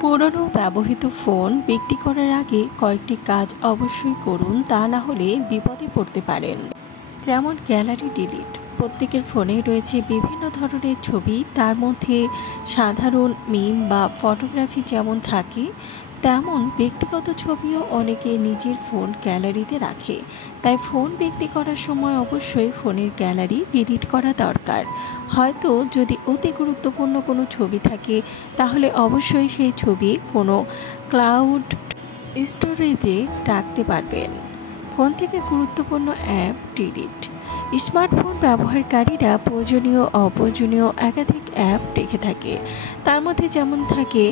পুরনো ব্যবহৃত ফোন বিক্রি করার আগে কয়েকটি কাজ অবশ্যই করুন, তা না হলে বিপদে পড়তে পারেন। যেমন গ্যালারি ডিলিট। প্রত্যেকের ফোনে রয়েছে বিভিন্ন ধরনের ছবি, তার মধ্যে সাধারণ মিম বা ফটোগ্রাফি যেমন থাকে তেমন ব্যক্তিগত ছবিও অনেকে নিজের ফোন গ্যালারিতে রাখে। তাই ফোন বিক্রি করার সময় অবশ্যই ফোনের গ্যালারি ডিলিট করা দরকার। হয়তো যদি অতি গুরুত্বপূর্ণ কোনো ছবি থাকে তাহলে অবশ্যই সেই ছবি কোনো ক্লাউড স্টোরেজে রাখতে পারবেন। ফোন থেকে গুরুত্বপূর্ণ অ্যাপ ডিলিট। স্মার্টফোন ব্যবহারকারীরা প্রয়োজনীয় অপ্রয়োজনীয় একাধিক অ্যাপ রেখে থাকে। তার মধ্যে যেমন থাকে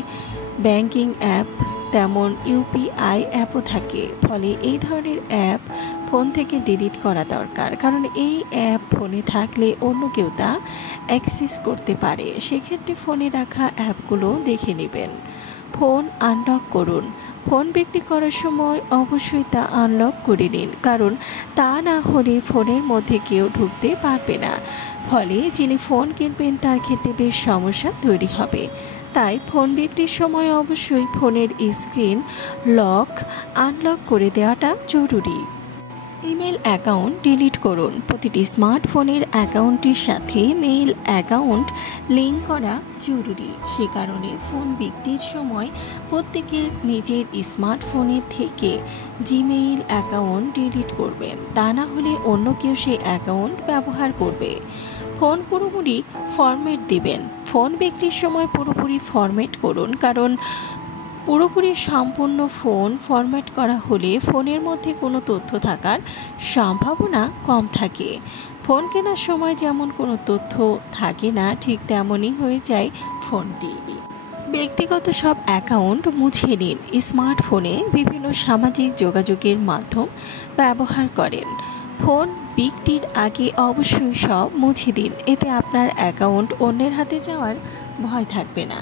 ব্যাংকিং অ্যাপ, তেমন ইউপিআই অ্যাপও থাকে। ফলে এই ধরনের অ্যাপ ফোন থেকে ডিলিট করা দরকার, কারণ এই অ্যাপ ফোনে থাকলে অন্য কেউ তা অ্যাক্সেস করতে পারে। সেক্ষেত্রে ফোনে রাখা অ্যাপগুলো দেখে নেবেন। ফোন আনলক করুন। ফোন বিক্রি করার সময় অবশ্যই তা আনলক করে নিন, কারণ তা না হলে ফোনের মধ্যে কেউ ঢুকতে পারবে না। ফলে যিনি ফোন কিনবেন তার ক্ষেত্রে বেশ সমস্যা তৈরি হবে। তাই ফোন বিক্রির সময় অবশ্যই ফোনের স্ক্রিন লক আনলক করে দেওয়াটা জরুরি। ইমেল অ্যাকাউন্ট ডিলিট করুন। প্রতিটি স্মার্টফোনের অ্যাকাউন্টের সাথে মেইল অ্যাকাউন্ট লিঙ্ক করা জরুরি। সে কারণে ফোন বিক্রির সময় প্রত্যেকের নিজের স্মার্টফোনের থেকে জিমেইল অ্যাকাউন্ট ডিলিট করবেন, তা না হলে অন্য কেউ সেই অ্যাকাউন্ট ব্যবহার করবে। ফোন পুরোপুরি ফরম্যাট দিবেন। ফোন বিক্রির সময় পুরোপুরি ফরম্যাট করুন, কারণ পুরোপুরি সম্পূর্ণ ফোন ফরম্যাট করা হলে ফোনের মধ্যে কোনো তথ্য থাকার সম্ভাবনা কম থাকে। ফোন কেনার সময় যেমন কোনো তথ্য থাকে না, ঠিক তেমনই হয়ে যায় ফোনটি। ব্যক্তিগত সব অ্যাকাউন্ট মুছিয়ে নিন। স্মার্টফোনে বিভিন্ন সামাজিক যোগাযোগের মাধ্যম ব্যবহার করেন। ফোন বিক্রির আগে অবশ্যই সব মুছে দিন। এতে আপনার অ্যাকাউন্ট অন্যের হাতে যাওয়ার ভয় থাকবে না।